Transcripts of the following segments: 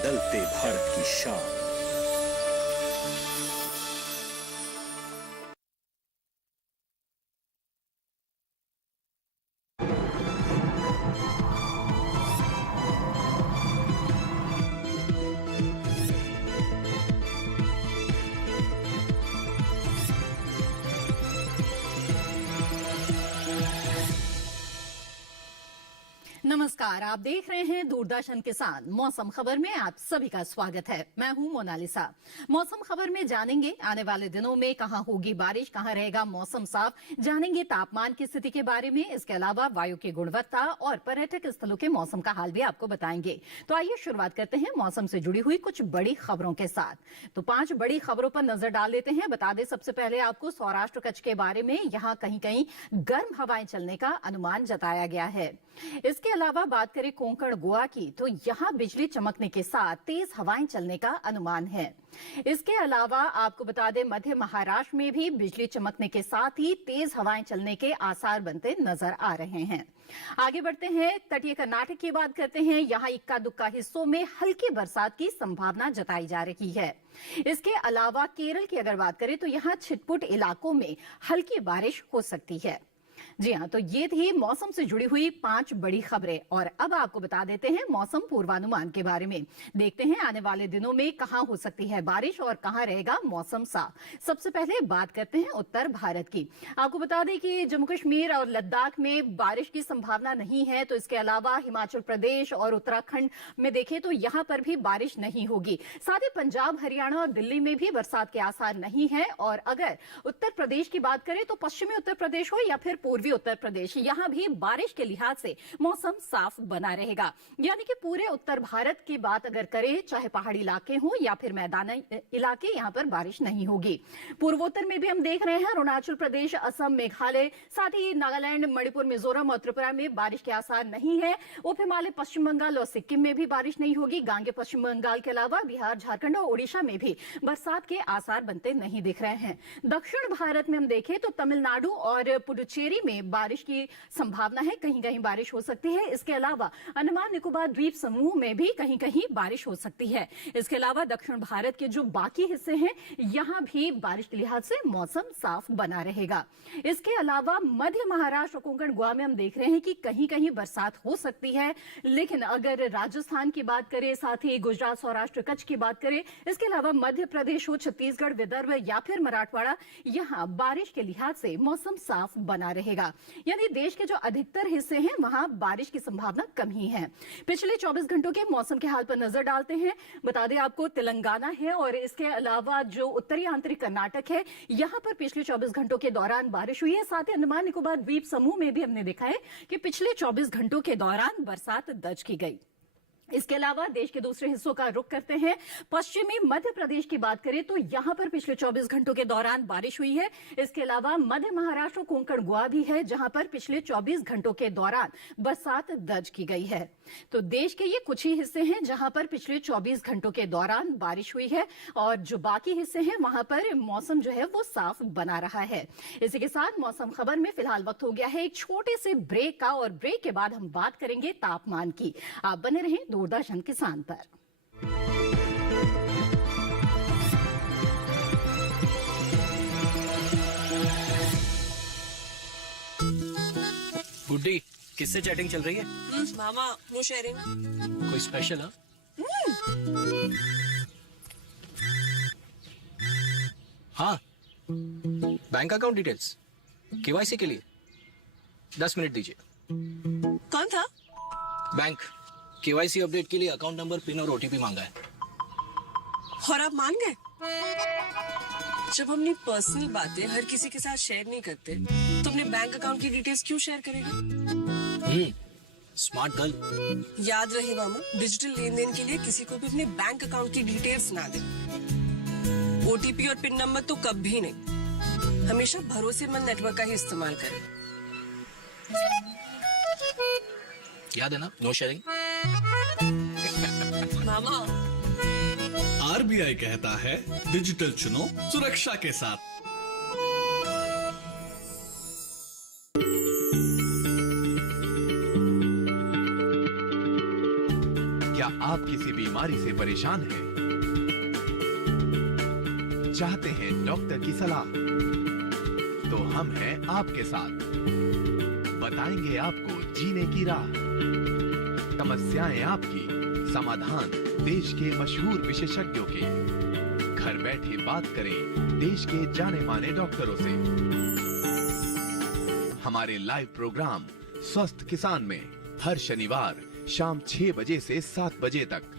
बदलते भारत की शान। नमस्कार, आप देख रहे हैं दूरदर्शन किसान। मौसम खबर में आप सभी का स्वागत है। मैं हूं मोनालिसा। मौसम खबर में जानेंगे आने वाले दिनों में कहां होगी बारिश, कहां रहेगा मौसम साफ, जानेंगे तापमान की स्थिति के बारे में। इसके अलावा वायु की गुणवत्ता और पर्यटक स्थलों के मौसम का हाल भी आपको बताएंगे। तो आइए शुरुआत करते हैं मौसम से जुड़ी हुई कुछ बड़ी खबरों के साथ। तो 5 बड़ी खबरों पर नजर डाल लेते हैं। बता दें सबसे पहले आपको सौराष्ट्र कच्छ के बारे में, यहां कहीं कहीं गर्म हवाएं चलने का अनुमान जताया गया है। इसके अलावा बात करें कोंकण गोवा की, तो यहां बिजली चमकने के साथ तेज हवाएं चलने का अनुमान है। इसके अलावा आपको बता दें मध्य महाराष्ट्र में भी बिजली चमकने के साथ ही तेज हवाएं चलने के आसार बनते नजर आ रहे हैं। आगे बढ़ते हैं, तटीय कर्नाटक की बात करते हैं। यहां इक्का दुक्का हिस्सों में हल्की बरसात की संभावना जताई जा रही है। इसके अलावा केरल की अगर बात करें तो यहां छिटपुट इलाकों में हल्की बारिश हो सकती है। जी हां, तो ये थी मौसम से जुड़ी हुई 5 बड़ी खबरें। और अब आपको बता देते हैं मौसम पूर्वानुमान के बारे में। देखते हैं आने वाले दिनों में कहां हो सकती है बारिश और कहां रहेगा मौसम साफ। सबसे पहले बात करते हैं उत्तर भारत की। आपको बता दें कि जम्मू कश्मीर और लद्दाख में बारिश की संभावना नहीं है। तो इसके अलावा हिमाचल प्रदेश और उत्तराखंड में देखें तो यहां पर भी बारिश नहीं होगी। साथ ही पंजाब, हरियाणा और दिल्ली में भी बरसात के आसार नहीं है। और अगर उत्तर प्रदेश की बात करें तो पश्चिमी उत्तर प्रदेश हो या फिर पूर्वी उत्तर प्रदेश, यहां भी बारिश के लिहाज से मौसम साफ बना रहेगा। यानी कि पूरे उत्तर भारत की बात अगर करें, चाहे पहाड़ी इलाके हो या फिर मैदानी इलाके, यहां पर बारिश नहीं होगी। पूर्वोत्तर में भी हम देख रहे हैं अरुणाचल प्रदेश, असम, मेघालय, साथ ही नागालैंड, मणिपुर, मिजोरम और त्रिपुरा में बारिश के आसार नहीं है। उप हिमालय, पश्चिम बंगाल और सिक्किम में भी बारिश नहीं होगी। गांगे पश्चिम बंगाल के अलावा बिहार, झारखंड और ओडिशा में भी बरसात के आसार बनते नहीं दिख रहे हैं। दक्षिण भारत में हम देखें तो तमिलनाडु और पुडुचेरी में बारिश की संभावना है, कहीं कहीं बारिश हो सकती है। इसके अलावा अंडमान निकोबार द्वीप समूह में भी कहीं कहीं बारिश हो सकती है। इसके अलावा दक्षिण भारत के जो बाकी हिस्से हैं, यहां भी बारिश के लिहाज से मौसम साफ बना रहेगा। इसके अलावा मध्य महाराष्ट्र और कोंकण गोवा में हम देख रहे हैं कि कहीं कहीं बरसात हो सकती है। लेकिन अगर राजस्थान की बात करें, साथ ही गुजरात, सौराष्ट्र, कच्छ की बात करें, इसके अलावा मध्य प्रदेश हो, छत्तीसगढ़, विदर्भ या फिर मराठवाड़ा, यहां बारिश के लिहाज से मौसम साफ बना रहेगा। यानी देश के जो अधिकतर हिस्से हैं वहां बारिश की संभावना कम ही है। पिछले 24 घंटों के मौसम के हाल पर नजर डालते हैं। बता दें आपको तेलंगाना है और इसके अलावा जो उत्तरी आंतरिक कर्नाटक है, यहां पर पिछले 24 घंटों के दौरान बारिश हुई है। साथ ही अंडमान निकोबार द्वीप समूह में भी हमने देखा है कि पिछले 24 घंटों के दौरान बरसात दर्ज की गई। इसके अलावा देश के दूसरे हिस्सों का रुख करते हैं। पश्चिमी मध्य प्रदेश की बात करें तो यहां पर पिछले 24 घंटों के दौरान बारिश हुई है। इसके अलावा मध्य महाराष्ट्र, कोंकण गोवा भी है, जहां पर पिछले 24 घंटों के दौरान बरसात दर्ज की गई है। तो देश के ये कुछ ही हिस्से हैं जहां पर पिछले 24 घंटों के दौरान बारिश हुई है, और जो बाकी हिस्से हैं वहां पर मौसम जो है वो साफ बना रहा है। इसी के साथ मौसम खबर में फिलहाल वक्त हो गया है एक छोटे से ब्रेक का, और ब्रेक के बाद हम बात करेंगे तापमान की। आप बने रहें दूरदर्शन किसान पर। गुड्डी, किससे चैटिंग चल रही है? मामा, नो शेयरिंग। कोई स्पेशल? हाँ, बैंक अकाउंट डिटेल्स केवाईसी के लिए 10 मिनट दीजिए। कौन था? बैंक केवाईसी अपडेट के लिए अकाउंट नंबर, पिन और ओटीपी मांगा है। और आप मान गए? जब हमने पर्सनल बातें हर किसी के साथ शेयर नहीं करते, तो अपने बैंक अकाउंट की डिटेल्स क्यों शेयर करेगा? Smart girl. याद रहे मामा, डिजिटल लेन देन के लिए किसी को भी अपने बैंक अकाउंट की डिटेल्स ना दें। ओटीपी और पिन नंबर तो कभी नहीं। हमेशा भरोसेमंद नेटवर्क का ही इस्तेमाल करें। याद है ना, नो शेयरिंग। मामा, आरबीआई कहता है डिजिटल चुनो सुरक्षा के साथ। क्या आप किसी बीमारी से परेशान हैं? चाहते हैं डॉक्टर की सलाह? तो हम हैं आपके साथ। बताएंगे आपको जीने की राह। समस्याएं आपकी, समाधान देश के मशहूर विशेषज्ञों के। घर बैठे बात करें देश के जाने माने डॉक्टरों से। हमारे लाइव प्रोग्राम स्वस्थ किसान में हर शनिवार शाम 6 बजे से 7 बजे तक।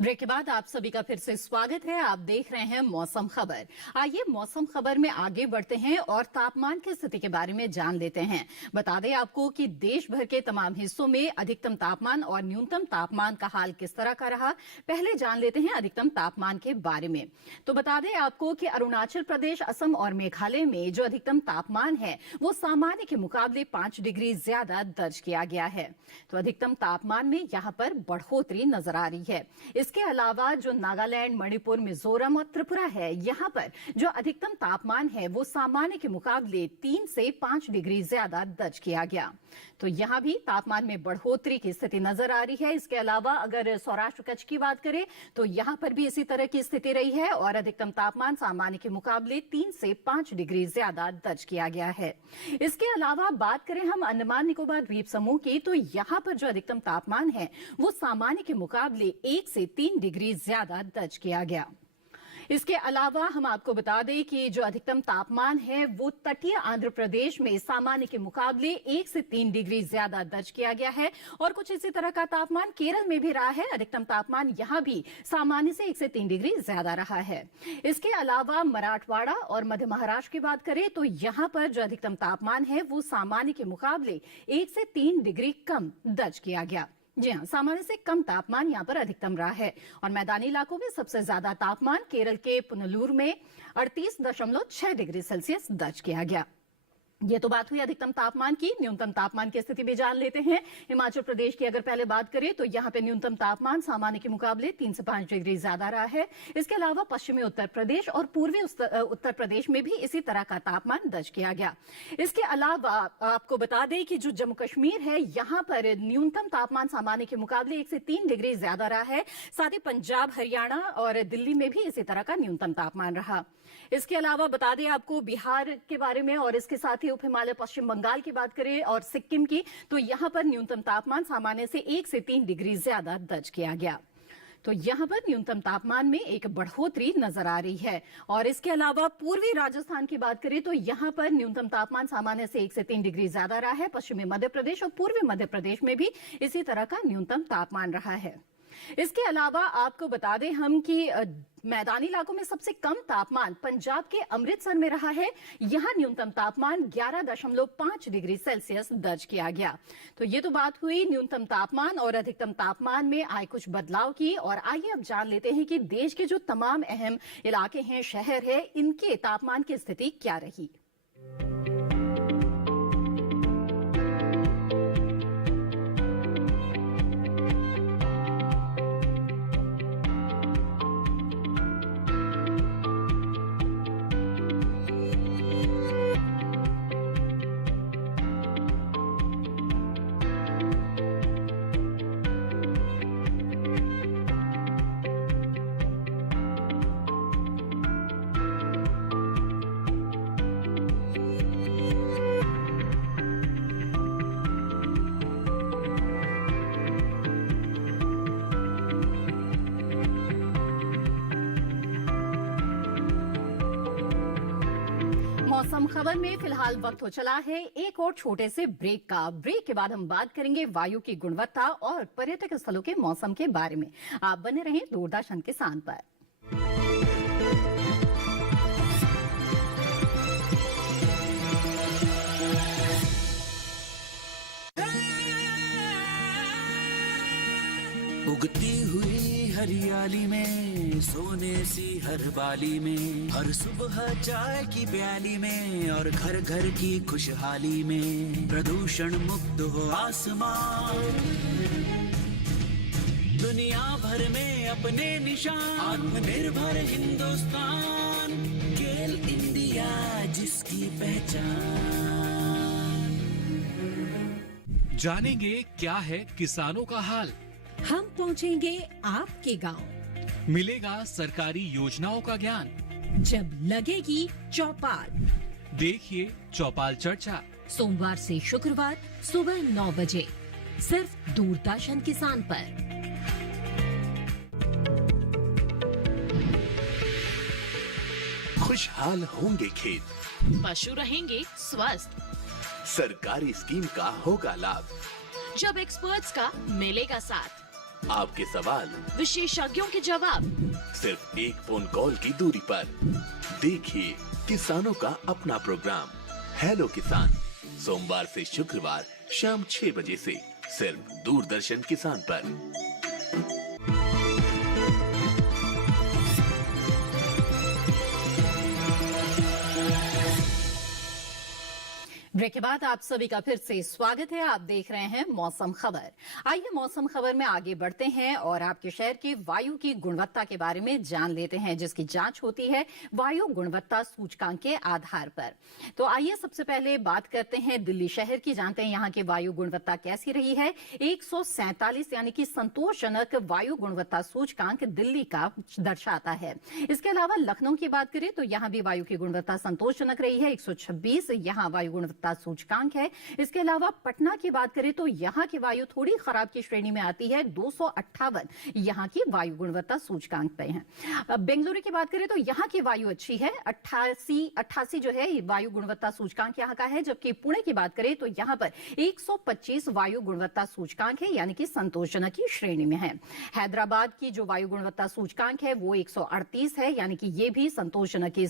ब्रेक के बाद आप सभी का फिर से स्वागत है। आप देख रहे हैं मौसम खबर। आइए मौसम खबर में आगे बढ़ते हैं और तापमान की स्थिति के बारे में जान लेते हैं। बता दें आपको कि देश भर के तमाम हिस्सों में अधिकतम तापमान और न्यूनतम तापमान का हाल किस तरह का रहा। पहले जान लेते हैं अधिकतम तापमान के बारे में। तो बता दें आपको कि अरुणाचल प्रदेश, असम और मेघालय में जो अधिकतम तापमान है वो सामान्य के मुकाबले 5 डिग्री ज्यादा दर्ज किया गया है। तो अधिकतम तापमान में यहाँ पर बढ़ोतरी नजर आ रही है। इसके अलावा जो नागालैंड, मणिपुर, मिजोरम और त्रिपुरा है, यहाँ पर जो अधिकतम तापमान है वो सामान्य के मुकाबले 3 से 5 डिग्री ज्यादा दर्ज किया गया। तो यहाँ भी तापमान में बढ़ोतरी की स्थिति नजर आ रही है। इसके अलावा अगर सौराष्ट्र कच्छ की बात करें तो यहाँ पर भी इसी तरह की स्थिति रही है और अधिकतम तापमान सामान्य के मुकाबले 3 से 5 डिग्री ज्यादा दर्ज किया गया है। इसके अलावा बात करें हम अंडमान निकोबार द्वीप समूह की, तो यहाँ पर जो अधिकतम तापमान है वो सामान्य के मुकाबले 1 से 3 डिग्री ज्यादा दर्ज किया गया। इसके अलावा हम आपको बता दें कि जो अधिकतम तापमान है वो तटीय आंध्र प्रदेश में सामान्य के मुकाबले 1 से 3 डिग्री ज्यादा दर्ज किया गया है और कुछ इसी तरह का तापमान केरल में भी रहा है। अधिकतम तापमान यहाँ भी सामान्य से 1 से 3 डिग्री ज्यादा रहा है। इसके अलावा मराठवाड़ा और मध्य महाराष्ट्र की बात करें तो यहाँ पर जो अधिकतम तापमान है वो सामान्य के मुकाबले 1 से 3 डिग्री कम दर्ज किया गया। जी हाँ, सामान्य से कम तापमान यहाँ पर अधिकतम रहा है और मैदानी इलाकों में सबसे ज्यादा तापमान केरल के पुनलूर में 38.6 डिग्री सेल्सियस दर्ज किया गया। ये तो बात हुई अधिकतम तापमान की। न्यूनतम तापमान की स्थिति भी जान लेते हैं। हिमाचल प्रदेश की अगर पहले बात करें तो यहाँ पे न्यूनतम तापमान सामान्य के मुकाबले 3 से 5 डिग्री ज्यादा रहा है। इसके अलावा पश्चिमी उत्तर प्रदेश और पूर्वी उत्तर प्रदेश में भी इसी तरह का तापमान दर्ज किया गया। इसके अलावा आपको बता दें कि जो जम्मू कश्मीर है यहाँ पर न्यूनतम तापमान सामान्य के मुकाबले 1 से 3 डिग्री ज्यादा रहा है। साथ ही पंजाब, हरियाणा और दिल्ली में भी इसी तरह का न्यूनतम तापमान रहा। इसके अलावा बता दें आपको बिहार के बारे में और इसके साथ ही उप हिमालय पश्चिम बंगाल की बात करें और सिक्किम की, तो यहाँ पर न्यूनतम तापमान सामान्य से 1 से 3 डिग्री ज्यादा दर्ज किया गया। तो यहाँ पर न्यूनतम तापमान में एक बढ़ोतरी नजर आ रही है। और इसके अलावा पूर्वी राजस्थान की बात करें तो यहाँ पर न्यूनतम तापमान सामान्य से 1 से 3 डिग्री ज्यादा रहा है। पश्चिमी मध्य प्रदेश और पूर्वी मध्य प्रदेश में भी इसी तरह का न्यूनतम तापमान रहा है। इसके अलावा आपको बता दें हम कि मैदानी इलाकों में सबसे कम तापमान पंजाब के अमृतसर में रहा है। यहां न्यूनतम तापमान 11.5 डिग्री सेल्सियस दर्ज किया गया। तो ये तो बात हुई न्यूनतम तापमान और अधिकतम तापमान में आए कुछ बदलाव की। और आइए अब जान लेते हैं कि देश के जो तमाम अहम इलाके हैं, शहर है, इनके तापमान की स्थिति क्या रही। मौसम खबर में फिलहाल वक्त हो चला है एक और छोटे से ब्रेक का। ब्रेक के बाद हम बात करेंगे वायु की गुणवत्ता और पर्यटक स्थलों के मौसम के बारे में। आप बने रहें दूरदर्शन किसान पर। उगती हुई हरियाली में, सोने सी हर बाली में, हर सुबह चाय की प्याली में और घर घर की खुशहाली में, प्रदूषण मुक्त हो आसमान, दुनिया भर में अपने निशान, आत्मनिर्भर हिंदुस्तान, गेल इंडिया इंडिया जिसकी पहचान। जानेंगे क्या है किसानों का हाल, हम पहुंचेंगे आपके गांव, मिलेगा सरकारी योजनाओं का ज्ञान। जब लगेगी चौपाल, देखिए चौपाल चर्चा, सोमवार से शुक्रवार सुबह 9 बजे सिर्फ दूरदर्शन किसान पर। खुशहाल होंगे खेत, पशु रहेंगे स्वस्थ, सरकारी स्कीम का होगा लाभ, जब एक्सपर्ट्स का मिलेगा साथ, आपके सवाल विशेषज्ञों के जवाब, सिर्फ एक फोन कॉल की दूरी पर। देखिए किसानों का अपना प्रोग्राम हेलो किसान, सोमवार से शुक्रवार शाम 6 बजे से सिर्फ दूरदर्शन किसान पर। ब्रेक के बाद आप सभी का फिर से स्वागत है। आप देख रहे हैं मौसम खबर। आइए मौसम खबर में आगे बढ़ते हैं और आपके शहर की वायु की गुणवत्ता के बारे में जान लेते हैं, जिसकी जांच होती है वायु गुणवत्ता सूचकांक के आधार पर। तो आइए सबसे पहले बात करते हैं दिल्ली शहर की। जानते हैं यहाँ की वायु गुणवत्ता कैसी रही है। 147 यानी कि संतोषजनक वायु गुणवत्ता सूचकांक दिल्ली का दर्शाता है। इसके अलावा लखनऊ की बात करें तो यहाँ भी वायु की गुणवत्ता संतोषजनक रही है। 126 यहाँ वायु गुणवत्ता सूचकांक है। इसके अलावा पटना की बात करें तो यहाँ की वायु थोड़ी खराब की श्रेणी में आती है। 258 यहाँ की वायु गुणवत्ता सूचकांक पे है। बेंगलुरु की बात करें तो यहाँ की वायु अच्छी है। 88 जो है वायु गुणवत्ता सूचकांक यहाँ का है। जबकि पुणे की बात करें तो यहाँ पर 125 वायु गुणवत्ता सूचकांक है, यानी कि संतोषजनक की श्रेणी में है। हैदराबाद की जो वायु गुणवत्ता सूचकांक है वो 138 है, यानी कि ये भी संतोषजनक की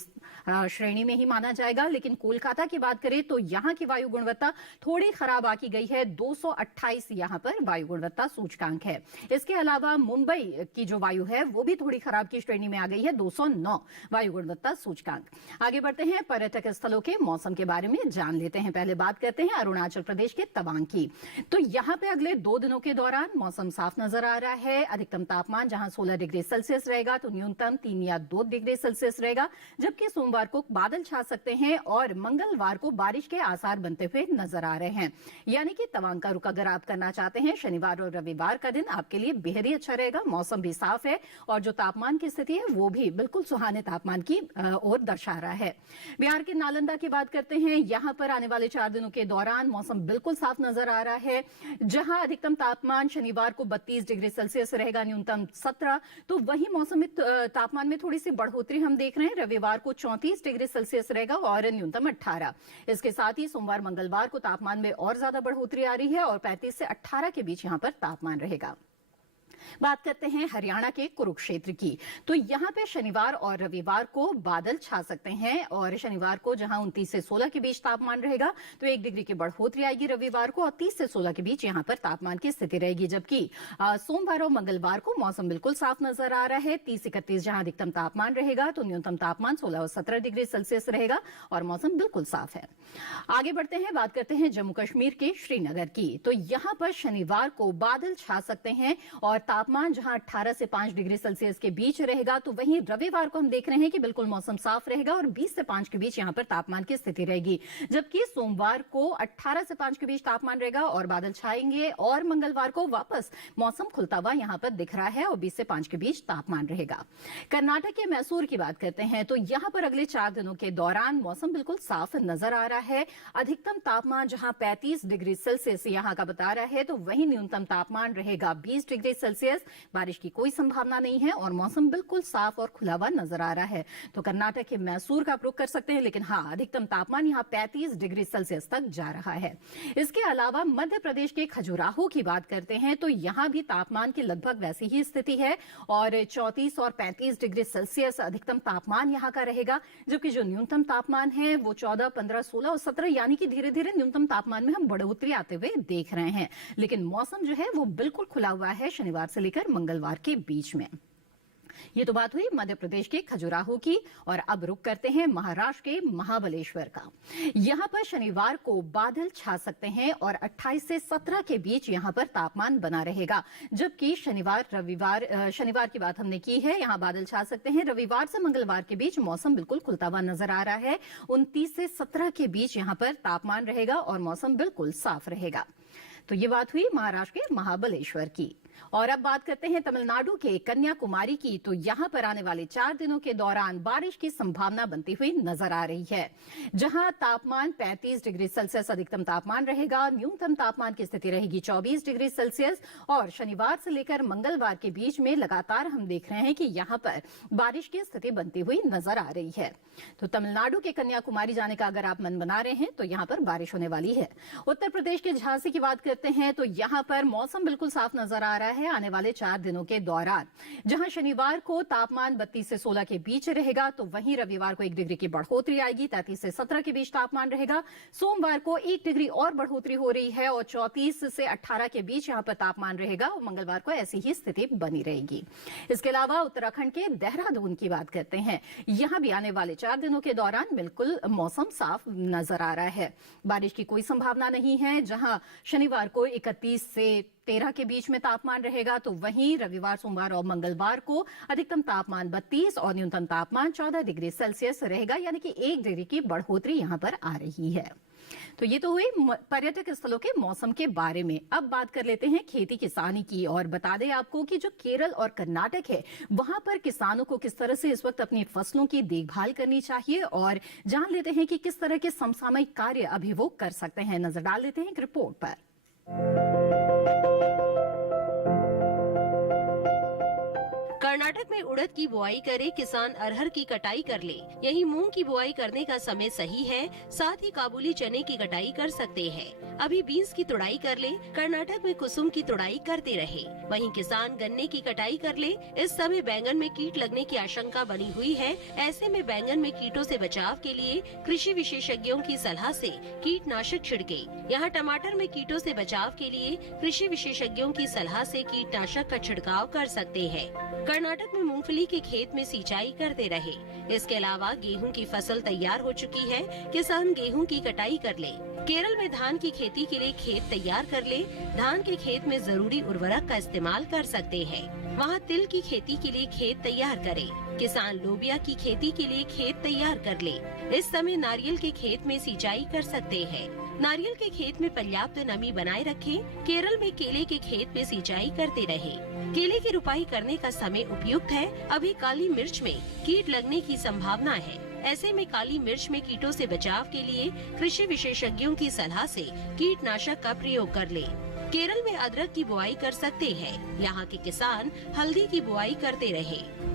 श्रेणी में ही माना जाएगा। लेकिन कोलकाता की बात करें तो यहाँ की वायु गुणवत्ता थोड़ी खराब आकी गई है। 228 यहाँ पर वायु गुणवत्ता सूचकांक है। इसके अलावा मुंबई की जो वायु है वो भी थोड़ी खराब की श्रेणी में आ गई है। 209 वायु गुणवत्ता सूचकांक। आगे बढ़ते हैं, पर्यटक स्थलों के मौसम के बारे में जान लेते हैं। पहले बात करते हैं अरुणाचल प्रदेश के तवांग की। तो यहाँ पे अगले 2 दिनों के दौरान मौसम साफ नजर आ रहा है। अधिकतम तापमान जहां 16 डिग्री सेल्सियस रहेगा तो न्यूनतम 3 या 2 डिग्री सेल्सियस रहेगा। जबकि सोमवार को बादल छा सकते हैं और मंगलवार को बारिश के आसार बनते हुए नजर आ रहे हैं। यानी कि तवांग का रुख अगर आप करना चाहते हैं, शनिवार और रविवार का दिन आपके लिए बेहद ही अच्छा रहेगा। मौसम भी साफ है और जो तापमान की स्थिति है वो भी बिल्कुल सुहाने तापमान की ओर दर्शा रहा है। बिहार के नालंदा की बात करते हैं। यहाँ पर आने वाले 4 दिनों के दौरान मौसम बिल्कुल साफ नजर आ रहा है। जहां अधिकतम तापमान शनिवार को 32 डिग्री सेल्सियस रहेगा, न्यूनतम 17, तो वही मौसम में तापमान में थोड़ी सी बढ़ोतरी हम देख रहे हैं। रविवार को 34 डिग्री सेल्सियस रहेगा और न्यूनतम 18। इसके साथ ही सोमवार मंगलवार को तापमान में और ज्यादा बढ़ोतरी आ रही है और 35 से 18 के बीच यहां पर तापमान रहेगा। बात करते हैं हरियाणा के कुरुक्षेत्र की। तो यहाँ पे शनिवार और रविवार को बादल छा सकते हैं और शनिवार को जहां 29 से 16 के बीच तापमान रहेगा तो 1 डिग्री की बढ़ोतरी आएगी रविवार को और 30 से 16 के बीच यहाँ पर तापमान की स्थिति रहेगी। जबकि सोमवार और मंगलवार को मौसम बिल्कुल साफ नजर आ रहा है। 30-31 जहां अधिकतम तापमान रहेगा तो न्यूनतम तापमान 16 और 17 डिग्री सेल्सियस रहेगा और मौसम बिल्कुल साफ है। आगे बढ़ते हैं, बात करते हैं जम्मू कश्मीर के श्रीनगर की। तो यहाँ पर शनिवार को बादल छा सकते हैं और तापमान जहां 18 से 5 डिग्री सेल्सियस के बीच रहेगा तो वहीं रविवार को हम देख रहे हैं कि बिल्कुल मौसम साफ रहेगा और 20 से 5 के बीच यहां पर तापमान की स्थिति रहेगी। जबकि सोमवार को 18 से 5 के बीच तापमान रहेगा और बादल छाएंगे और मंगलवार को वापस मौसम खुलता हुआ यहां पर दिख रहा है और 20 से 5 के बीच तापमान रहेगा। कर्नाटक के मैसूर की बात करते हैं तो यहां पर अगले 4 दिनों के दौरान मौसम बिल्कुल साफ नजर आ रहा है। अधिकतम तापमान जहां 35 डिग्री सेल्सियस यहां का बता रहा है तो वहीं न्यूनतम तापमान रहेगा 20 डिग्री सेल्सियस। बारिश की कोई संभावना नहीं है और मौसम बिल्कुल साफ और खुला हुआ नजर आ रहा है। तो कर्नाटक के मैसूर का आप रुख कर सकते हैं, लेकिन हाँ अधिकतम तापमान यहाँ 35 डिग्री सेल्सियस तक जा रहा है। इसके अलावा मध्य प्रदेश के खजुराहो की बात करते हैं तो यहाँ भी तापमान की लगभग वैसी ही स्थिति है और 34 और 35 डिग्री सेल्सियस अधिकतम तापमान यहाँ का रहेगा। जबकि जो न्यूनतम तापमान है वो 14, 15, 16 और 17 यानी कि धीरे धीरे न्यूनतम तापमान में हम बढ़ोतरी आते हुए देख रहे हैं। लेकिन मौसम जो है वो बिल्कुल खुला हुआ है शनिवार से लेकर मंगलवार के बीच में। ये तो बात हुई मध्य प्रदेश के खजुराहो की। और अब रुक करते हैं महाराष्ट्र के महाबलेश्वर का। यहां पर शनिवार को बादल छा सकते हैं और 28 से 17 के बीच यहां पर तापमान बना रहेगा। जबकि शनिवार की बात हमने की है, यहां बादल छा सकते हैं। रविवार से मंगलवार के बीच मौसम बिल्कुल खुलता हुआ नजर आ रहा है। 29 से 17 के बीच यहां पर तापमान रहेगा और मौसम बिल्कुल साफ रहेगा। तो ये बात हुई महाराष्ट्र के महाबलेश्वर की। और अब बात करते हैं तमिलनाडु के कन्याकुमारी की। तो यहां पर आने वाले 4 दिनों के दौरान बारिश की संभावना बनती हुई नजर आ रही है, जहां तापमान 35 डिग्री सेल्सियस अधिकतम तापमान रहेगा। न्यूनतम तापमान की स्थिति रहेगी 24 डिग्री सेल्सियस। और शनिवार से लेकर मंगलवार के बीच में लगातार हम देख रहे हैं कि यहां पर बारिश की स्थिति बनती हुई नजर आ रही है। तो तमिलनाडु के कन्याकुमारी जाने का अगर आप मन बना रहे हैं तो यहां पर बारिश होने वाली है। उत्तर प्रदेश के झांसी की बात करते हैं तो यहां पर मौसम बिल्कुल साफ नजर आ रहा है आने वाले 4 दिनों के दौरान, जहां शनिवार को तापमान 32 से 16 के बीच रहेगा, तो वहीं रविवार को 1 डिग्री की बढ़ोतरी आएगी, 33 से 17 के बीच तापमान रहेगा। सोमवार को 1 डिग्री और बढ़ोतरी हो रही है और 34 से 18 के बीच यहां पर तापमान रहेगा और मंगलवार को ऐसी ही स्थिति बनी रहेगी। इसके अलावा उत्तराखंड के देहरादून की बात करते हैं, यहां भी आने वाले 4 दिनों के दौरान बिल्कुल मौसम साफ नजर आ रहा है। बारिश की कोई संभावना नहीं है। जहां शनिवार को 31 से 13 के बीच में तापमान रहेगा, तो वहीं रविवार, सोमवार और मंगलवार को अधिकतम तापमान 32 और न्यूनतम तापमान 14 डिग्री सेल्सियस रहेगा, यानी कि 1 डिग्री की बढ़ोतरी यहां पर आ रही है। तो ये तो हुई पर्यटक स्थलों के मौसम के बारे में। अब बात कर लेते हैं खेती किसानी की और बता दें आपको कि जो केरल और कर्नाटक है, वहां पर किसानों को किस तरह से इस वक्त अपनी फसलों की देखभाल करनी चाहिए और जान लेते हैं कि किस तरह के समसामयिक कार्य अभी वो कर सकते हैं। नजर डाल लेते हैं एक रिपोर्ट पर। कर्नाटक में उड़द की बुआई करे, किसान अरहर की कटाई कर ले। यही मूंग की बुआई करने का समय सही है। साथ ही काबुली चने की कटाई कर सकते हैं। अभी बीन्स की तुड़ाई कर ले। कर्नाटक में कुसुम की तुड़ाई करते रहे। वहीं किसान गन्ने की कटाई कर ले। इस समय बैंगन में कीट लगने की आशंका बनी हुई है। ऐसे में बैंगन में कीटों से बचाव के लिए कृषि विशेषज्ञों की सलाह से कीटनाशक छिड़के। यहाँ टमाटर में कीटों से बचाव के लिए कृषि विशेषज्ञों की सलाह से कीटनाशक का छिड़काव कर सकते हैं। कर्नाटक में मूंगफली के खेत में सिंचाई करते रहे। इसके अलावा गेहूं की फसल तैयार हो चुकी है। किसान गेहूं की कटाई कर ले। केरल में धान की खेती के लिए खेत तैयार कर ले। धान के खेत में जरूरी उर्वरक का इस्तेमाल कर सकते हैं। वहाँ तिल की खेती के लिए खेत तैयार करे। किसान लोबिया की खेती के लिए खेत तैयार कर ले। इस समय नारियल के खेत में सिंचाई कर सकते हैं। नारियल के खेत में पर्याप्त नमी बनाए रखें। केरल में केले के खेत में सिंचाई करते रहे। केले की रुपाई करने का समय उपयुक्त है। अभी काली मिर्च में कीट लगने की संभावना है। ऐसे में काली मिर्च में कीटों से बचाव के लिए कृषि विशेषज्ञों की सलाह से कीटनाशक का प्रयोग कर ले। केरल में अदरक की बुआई कर सकते हैं। यहाँ के किसान हल्दी की बुआई करते रहे।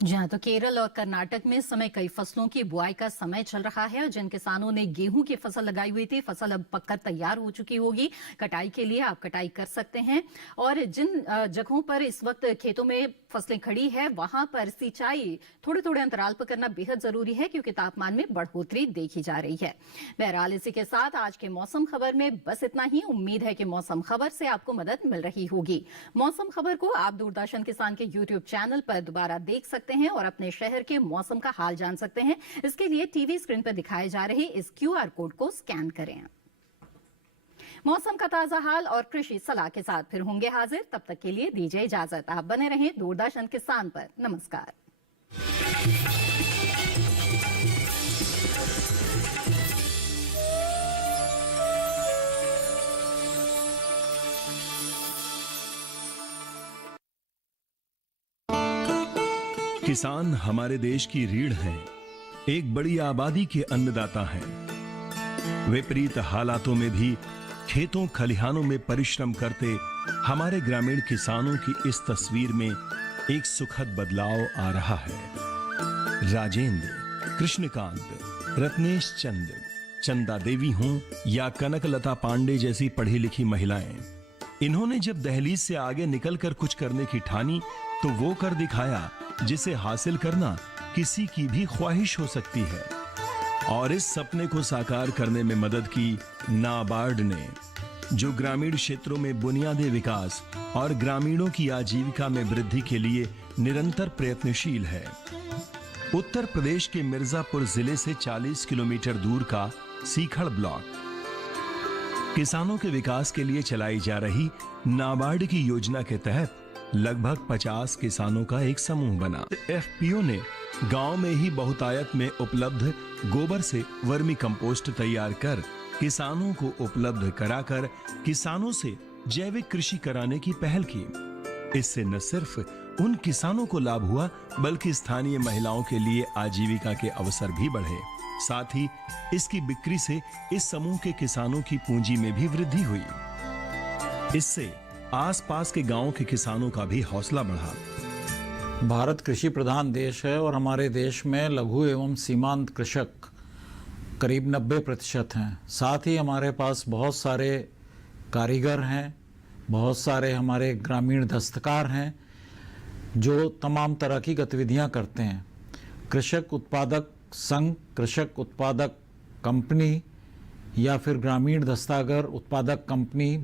जहां तो केरल और कर्नाटक में इस समय कई फसलों की बुआई का समय चल रहा है और जिन किसानों ने गेहूं की फसल लगाई हुई थी, फसल अब पककर तैयार हो चुकी होगी। कटाई के लिए आप कटाई कर सकते हैं। और जिन जगहों पर इस वक्त खेतों में फसलें खड़ी है, वहां पर सिंचाई थोड़े थोड़े अंतराल पर करना बेहद जरूरी है, क्योंकि तापमान में बढ़ोतरी देखी जा रही है। बहरहाल इसी के साथ आज के मौसम खबर में बस इतना ही। उम्मीद है कि मौसम खबर से आपको मदद मिल रही होगी। मौसम खबर को आप दूरदर्शन किसान के YouTube चैनल पर दोबारा देख सकते हैं और अपने शहर के मौसम का हाल जान सकते हैं। इसके लिए टीवी स्क्रीन पर दिखाए जा रहे इस QR कोड को स्कैन करें। मौसम का ताजा हाल और कृषि सलाह के साथ फिर होंगे हाजिर। तब तक के लिए दीजिए इजाजत। आप बने रहें दूरदर्शन किसान पर। नमस्कार। किसान हमारे देश की रीढ़ हैं, एक बड़ी आबादी के अन्नदाता हैं। विपरीत हालातों में भी खेतों खलिहानों में परिश्रम करते हमारे ग्रामीण किसानों की इस तस्वीर में एक सुखद बदलाव आ रहा है। राजेंद्र, कृष्णकांत, रत्नेश चंद, चंदा देवी हों या कनकलता पांडे जैसी पढ़ी लिखी महिलाएं, इन्होंने जब दहलीज से आगे निकलकर कुछ करने की ठानी तो वो कर दिखाया जिसे हासिल करना किसी की भी ख्वाहिश हो सकती है। और इस सपने को साकार करने में मदद की नाबार्ड ने। जो ग्रामीण क्षेत्रों में बुनियादी विकास और ग्रामीणों की आजीविका में वृद्धि के लिए निरंतर प्रयत्नशील है। उत्तर प्रदेश के मिर्जापुर जिले से 40 किलोमीटर दूर का सीखड़ ब्लॉक किसानों के विकास के लिए चलाई जा रही नाबार्ड की योजना के तहत लगभग 50 किसानों का एक समूह बना। एफपीओ ने गांव में ही बहुतायत में उपलब्ध गोबर से वर्मी कंपोस्ट तैयार कर किसानों को उपलब्ध कराकर किसानों से जैविक कृषि कराने की पहल की। इससे न सिर्फ उन किसानों को लाभ हुआ बल्कि स्थानीय महिलाओं के लिए आजीविका के अवसर भी बढ़े। साथ ही इसकी बिक्री से इस समूह के किसानों की पूंजी में भी वृद्धि हुई। इससे आसपास के गांवों के किसानों का भी हौसला बढ़ा। भारत कृषि प्रधान देश है और हमारे देश में लघु एवं सीमांत कृषक करीब 90% हैं। साथ ही हमारे पास बहुत सारे कारीगर हैं, बहुत सारे हमारे ग्रामीण दस्तकार हैं जो तमाम तरह की गतिविधियां करते हैं। कृषक उत्पादक संघ, कृषक उत्पादक कंपनी या फिर ग्रामीण दस्तागर उत्पादक कंपनी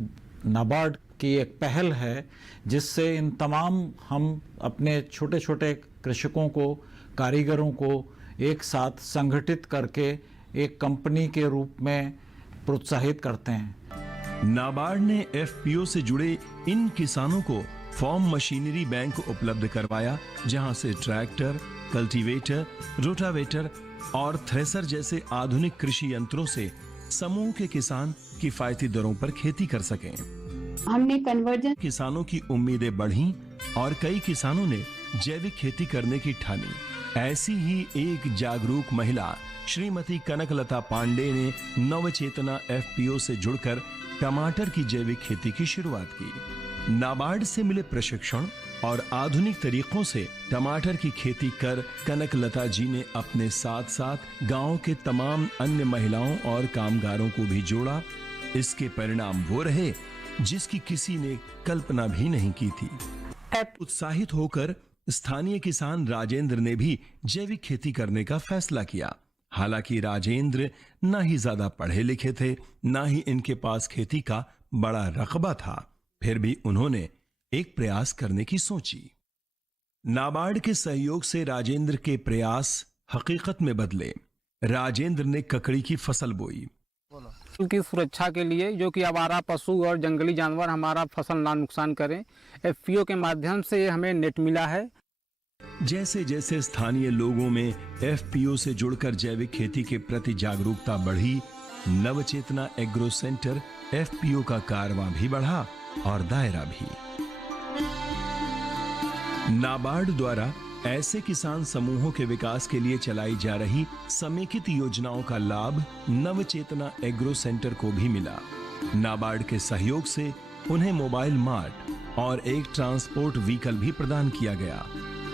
नाबार्ड की एक पहल है जिससे इन तमाम हम अपने छोटे छोटे कृषकों को, कारीगरों को एक साथ संगठित करके एक कंपनी के रूप में प्रोत्साहित करते हैं। नाबार्ड ने एफपीओ से जुड़े इन किसानों को फार्म मशीनरी बैंक उपलब्ध करवाया, जहां से ट्रैक्टर, कल्टीवेटर, रोटावेटर और थ्रेसर जैसे आधुनिक कृषि यंत्रों से समूह के किसान किफायती दरों पर खेती कर सकें। हमने कन्वर्जन किसानों की उम्मीदें बढ़ी और कई किसानों ने जैविक खेती करने की ठानी। ऐसी ही एक जागरूक महिला श्रीमती कनकलता पांडे ने नवचेतना एफपीओ से जुड़कर टमाटर की जैविक खेती की शुरुआत की। नाबार्ड से मिले प्रशिक्षण और आधुनिक तरीकों से टमाटर की खेती कर कनकलता जी ने अपने साथ साथ गांव के तमाम अन्य महिलाओं और कामगारों को भी जोड़ा। इसके परिणाम वो रहे जिसकी किसी ने कल्पना भी नहीं की थी। उत्साहित होकर स्थानीय किसान राजेंद्र ने भी जैविक खेती करने का फैसला किया। हालांकि राजेंद्र ना ही ज्यादा पढ़े लिखे थे, ना ही इनके पास खेती का बड़ा रकबा था, फिर भी उन्होंने एक प्रयास करने की सोची। नाबार्ड के सहयोग से राजेंद्र के प्रयास हकीकत में बदले। राजेंद्र ने ककड़ी की फसल बोई। की सुरक्षा के लिए जो कि आवारा पशु और जंगली जानवर हमारा फसल ना नुकसान करें, एफपीओ के माध्यम से हमें नेट मिला है। जैसे जैसे स्थानीय लोगों में एफपीओ से जुड़कर जैविक खेती के प्रति जागरूकता बढ़ी, नवचेतना एग्रो सेंटर एफपीओ का कारवां भी बढ़ा और दायरा भी। नाबार्ड द्वारा ऐसे किसान समूहों के विकास के लिए चलाई जा रही समेकित योजनाओं का लाभ नवचेतना एग्रो सेंटर को भी मिला। नाबार्ड के सहयोग से उन्हें मोबाइल मार्ट और एक ट्रांसपोर्ट व्हीकल भी प्रदान किया गया।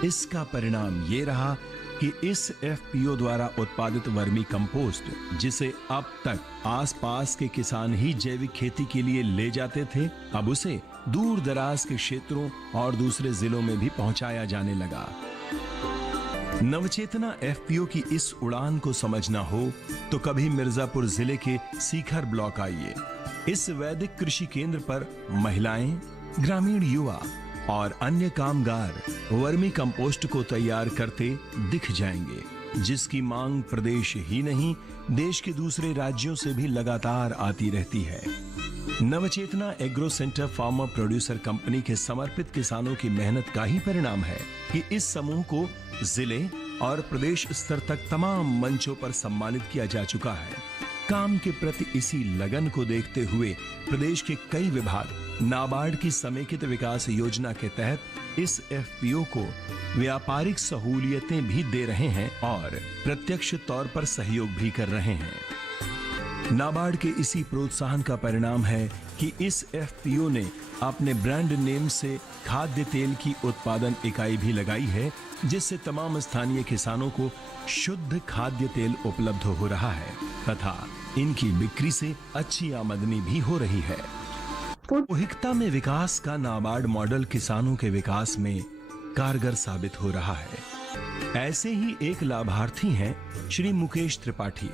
इसका परिणाम ये रहा कि इस एफपीओ द्वारा उत्पादित वर्मी कंपोस्ट, जिसे अब तक आसपास के किसान ही जैविक खेती के लिए ले जाते थे, अब उसे दूर दराज के क्षेत्रों और दूसरे जिलों में भी पहुंचाया जाने लगा। नवचेतना एफपीओ की इस उड़ान को समझना हो तो कभी मिर्जापुर जिले के सीखर ब्लॉक आइए। इस वैदिक कृषि केंद्र पर महिलाएं, ग्रामीण युवा और अन्य कामगार वर्मी कंपोस्ट को तैयार करते दिख जाएंगे, जिसकी मांग प्रदेश ही नहीं देश के दूसरे राज्यों से भी लगातार आती रहती है। Navchetna agro centre farmer producer company के समर्पित किसानों की मेहनत का ही परिणाम है कि इस समूह को जिले और प्रदेश स्तर तक तमाम मंचों पर सम्मानित किया जा चुका है। काम के प्रति इसी लगन को देखते हुए प्रदेश के कई विभाग नाबार्ड की समेकित विकास योजना के तहत इस एफपीओ को व्यापारिक सहूलियतें भी दे रहे हैं और प्रत्यक्ष तौर पर सहयोग भी कर रहे हैं। नाबार्ड के इसी प्रोत्साहन का परिणाम है कि इस एफपीओ ने अपने ब्रांड नेम से खाद्य तेल की उत्पादन इकाई भी लगाई है, जिससे तमाम स्थानीय किसानों को शुद्ध खाद्य तेल उपलब्ध हो रहा है तथा इनकी बिक्री से अच्छी आमदनी भी हो रही है। सामूहिकता में विकास का नाबार्ड मॉडल किसानों के विकास में कारगर साबित हो रहा है। ऐसे ही एक लाभार्थी हैं श्री मुकेश त्रिपाठी।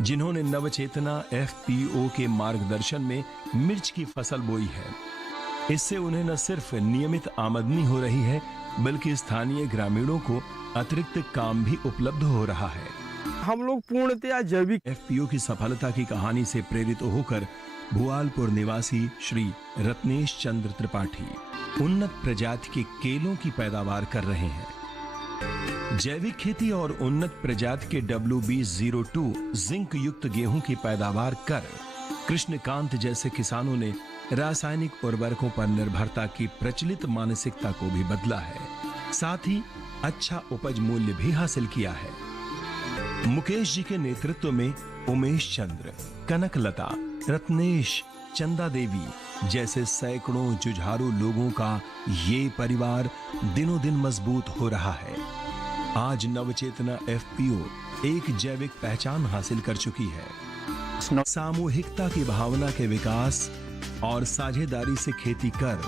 जिन्होंने नवचेतना FPO के मार्गदर्शन में मिर्च की फसल बोई है। इससे उन्हें न सिर्फ नियमित आमदनी हो रही है, बल्कि स्थानीय ग्रामीणों को अतिरिक्त काम भी उपलब्ध हो रहा है। हम लोग पूर्णतया जैविक FPO की सफलता की कहानी से प्रेरित होकर भुआलपुर निवासी श्री रत्नेश चंद्र त्रिपाठी उन्नत प्रजाति के केलों की पैदावार कर रहे हैं। जैविक खेती और उन्नत प्रजाति के WB02 जिंक युक्त गेहूं की पैदावार कर कृष्णकांत जैसे किसानों ने रासायनिक उर्वरकों पर निर्भरता की प्रचलित मानसिकता को भी बदला है, साथ ही अच्छा उपज मूल्य भी हासिल किया है। मुकेश जी के नेतृत्व में उमेश चंद्र, कनकलता, रत्नेश, चंदा देवी जैसे सैकड़ों जुझारू लोगों का ये परिवार दिनों दिन मजबूत हो रहा है। आज नवचेतना FPO एक जैविक पहचान हासिल कर चुकी है। सामूहिकता की भावना के विकास और साझेदारी से खेती कर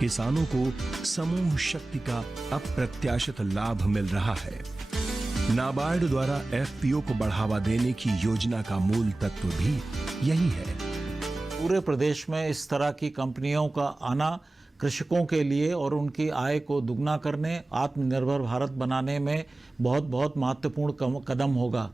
किसानों को समूह शक्ति का अप्रत्याशित लाभ मिल रहा है। नाबार्ड द्वारा FPO को बढ़ावा देने की योजना का मूल तत्व भी यही है। पूरे प्रदेश में इस तरह की कंपनियों का आना कृषकों के लिए और उनकी आय को दुगना करने, आत्मनिर्भर भारत बनाने में बहुत बहुत महत्वपूर्ण कदम होगा।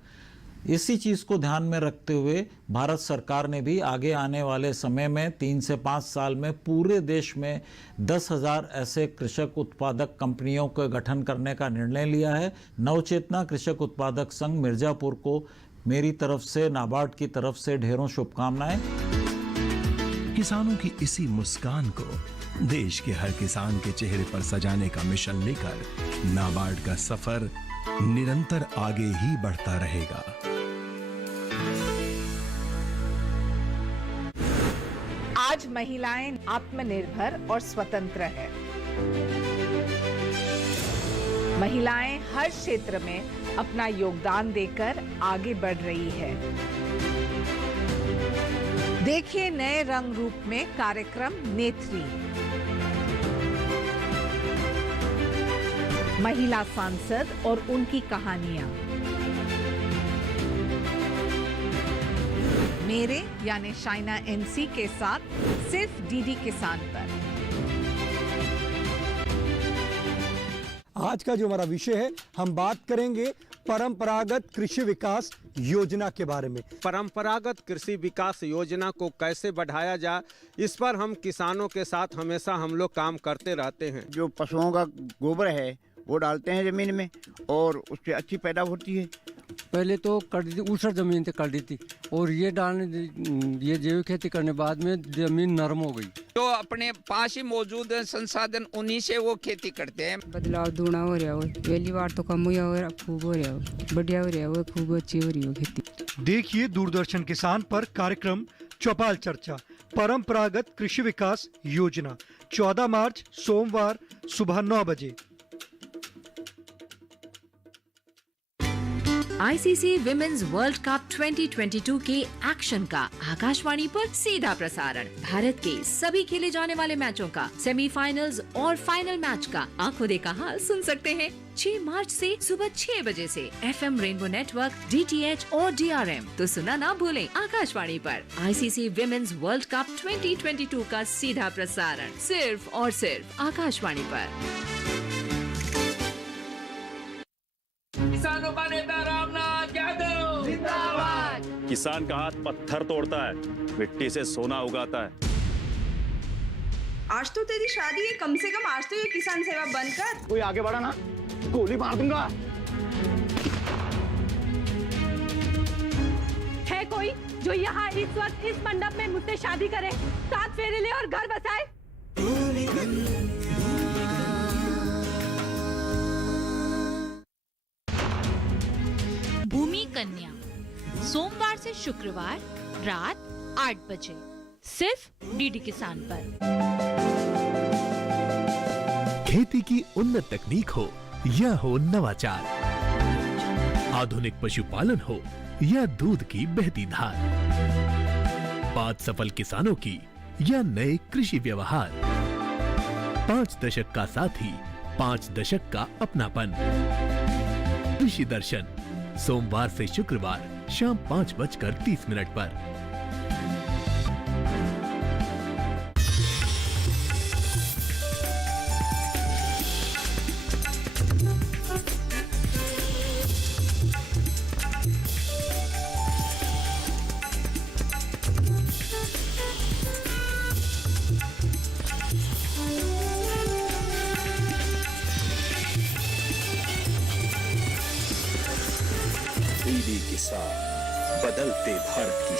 इसी चीज़ को ध्यान में रखते हुए भारत सरकार ने भी आगे आने वाले समय में 3 से 5 साल में पूरे देश में 10,000 ऐसे कृषक उत्पादक कंपनियों का गठन करने का निर्णय लिया है। नवचेतना कृषक उत्पादक संघ मिर्जापुर को मेरी तरफ से, नाबार्ड की तरफ से ढेरों शुभकामनाएं। किसानों की इसी मुस्कान को देश के हर किसान के चेहरे पर सजाने का मिशन लेकर नाबार्ड का सफर निरंतर आगे ही बढ़ता रहेगा। आज महिलाएं आत्मनिर्भर और स्वतंत्र हैं। महिलाएं हर क्षेत्र में अपना योगदान देकर आगे बढ़ रही है। देखिए नए रंग रूप में कार्यक्रम नेत्री। महिला सांसद और उनकी कहानियां। मेरे यानी शाइना NC के साथ सिर्फ DD किसान पर। आज का जो हमारा विषय है, हम बात करेंगे परंपरागत कृषि विकास योजना के बारे में। परंपरागत कृषि विकास योजना को कैसे बढ़ाया जाए, इस पर हम किसानों के साथ हमेशा हम लोग काम करते रहते हैं। जो पशुओं का गोबर है वो डालते हैं जमीन में और उससे अच्छी पैदावार होती है। पहले तो कर दी थी, ऊसर जमीन से कर दी थी, और ये जैविक खेती करने बाद में जमीन नरम हो गई। जो अपने पास ही मौजूद संसाधन उन्हीं से वो खेती करते हैं। बदलाव दूना हो रहा है, पहली बार तो कम हुआ और खूब हो रहा है, बढ़िया हो रहा है, वो खूब अच्छी हो रही है खेती। देखिए दूरदर्शन किसान पर कार्यक्रम चौपाल चर्चा परंपरागत कृषि विकास योजना 14 मार्च सोमवार सुबह 9 बजे। ICC विमेंस वर्ल्ड कप 2022 के एक्शन का आकाशवाणी पर सीधा प्रसारण। भारत के सभी खेले जाने वाले मैचों का, सेमीफाइनल्स और फाइनल मैच का आंखों देखा हाल सुन सकते हैं 6 मार्च से सुबह 6 बजे से FM रेनबो नेटवर्क, DTH और DRM। तो सुना ना भूलें आकाशवाणी पर ICC विमेंस वर्ल्ड कप 2022 का सीधा प्रसारण सिर्फ और सिर्फ आकाशवाणी पर। किसानों का नेता रामनाथ यादव जिंदाबाद। किसान का हाथ पत्थर तोड़ता है, मिट्टी से सोना उगाता है। आज तो तेरी शादी है, कम से कम आज तो ये किसान सेवा बंद कर। कोई आगे बढ़ा ना, गोली मार दूंगा। है कोई जो यहाँ इस वक्त इस मंडप में मुझसे शादी करे, 7 फेरे ले और घर बसाए? भूमि कन्या सोमवार से शुक्रवार रात 8 बजे सिर्फ DD किसान पर। खेती की उन्नत तकनीक हो या हो नवाचार, आधुनिक पशुपालन हो या दूध की बहती धार, बात सफल किसानों की या नए कृषि व्यवहार, 5 दशक का साथी, 5 दशक का अपनापन। कृषि दर्शन सोमवार से शुक्रवार शाम 5:30 पर। डीडी किसान, बदलते भारत की